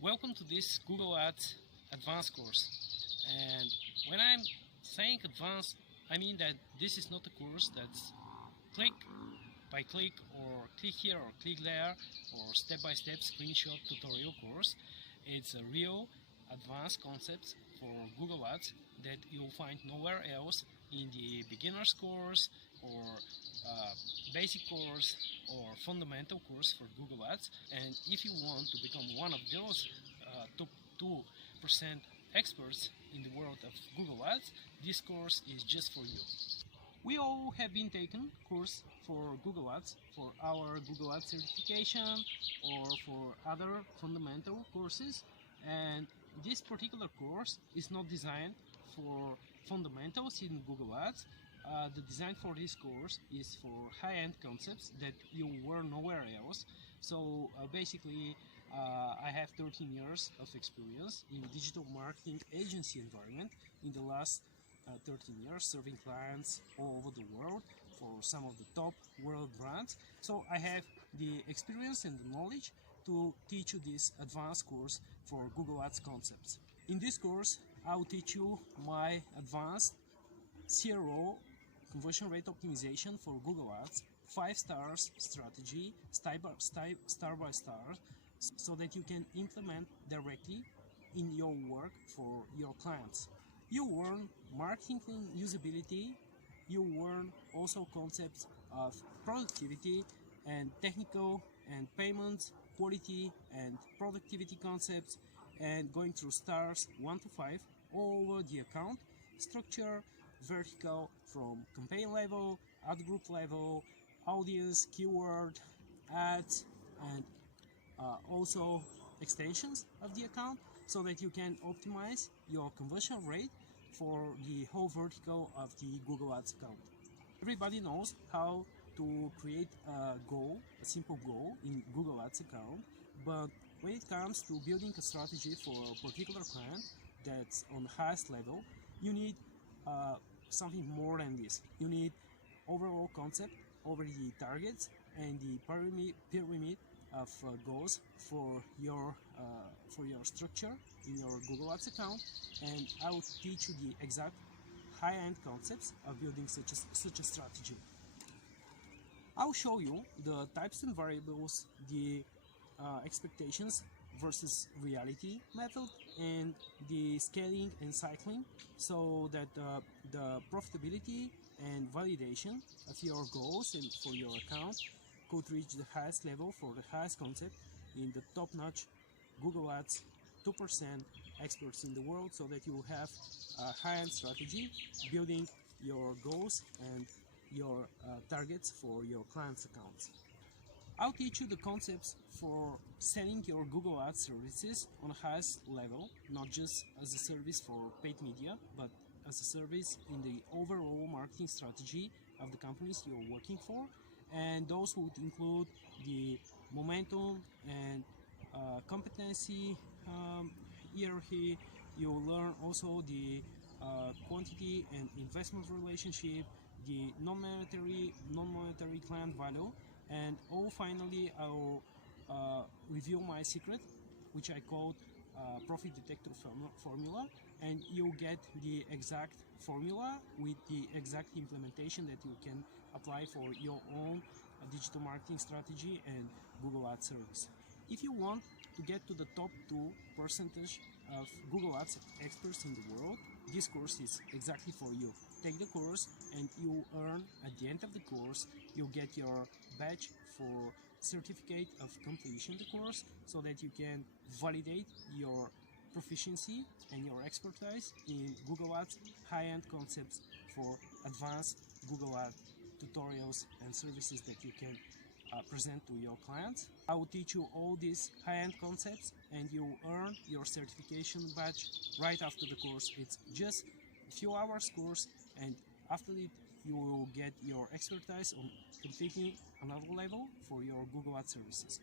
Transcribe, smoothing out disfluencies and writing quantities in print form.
Welcome to this Google Ads advanced course. And when I'm saying advanced, I mean that this is not a course that's click by click or click here or click there or step-by-step screenshot tutorial course. It's a real advanced concept for Google Ads that you'll find nowhere else in the beginner's course or basic course or fundamental course for Google Ads. And if you want to become one of those top 2% experts in the world of Google Ads, this course is just for you. We all have been taken course for Google Ads, for our Google Ads certification or for other fundamental courses, and this particular course is not designed for fundamentals in Google Ads. The design for this course is for high-end concepts that you learn nowhere else. So basically I have 13 years of experience in digital marketing agency environment in the last 13 years, serving clients all over the world for some of the top world brands. So I have the experience and the knowledge to teach you this advanced course for Google Ads concepts. In this course, I'll teach you my advanced CRO, conversion rate optimization for Google Ads, 5 stars strategy, star by star, so that you can implement directly in your work for your clients. You learn marketing usability, you learn also concepts of productivity and technical and payments, quality and productivity concepts, and going through stars 1 to 5 all over the account, structure, vertical from campaign level, ad group level, audience, keyword, ads, and also extensions of the account, so that you can optimize your conversion rate for the whole vertical of the Google Ads account. Everybody knows how to create a goal, a simple goal in Google Ads account, but when it comes to building a strategy for a particular client that's on the highest level, you need something more than this. You need overall concept over the targets and the pyramid of goals for your structure in your Google Ads account, and I will teach you the exact high-end concepts of building such a strategy. I'll show you the types and variables, the expectations versus reality method, and the scaling and cycling, so that the profitability and validation of your goals and for your account could reach the highest level for the highest concept in the top-notch Google Ads 2% experts in the world, so that you have a high-end strategy building your goals and your targets for your clients' accounts. I'll teach you the concepts for selling your Google Ads services on the highest level, not just as a service for paid media, but as a service in the overall marketing strategy of the companies you're working for. And those would include the momentum and competency hierarchy. You'll learn also the quantity and investment relationship, the non-monetary client value, and finally I will reveal my secret, which I called profit detector formula, and you'll get the exact formula with the exact implementation that you can apply for your own digital marketing strategy and Google Ads service. If you want to get to the top 2% of Google Ads experts in the world, this course is exactly for you. Take the course and you'll earn, at the end of the course, you'll get your badge for certificate of completion the course, so that you can validate your proficiency and your expertise in Google Ads high-end concepts for advanced Google Ads tutorials and services that you can present to your clients. I will teach you all these high-end concepts and you earn your certification badge right after the course. It's just a few hours course, and after it you will get your expertise on completing another level for your Google Ads services.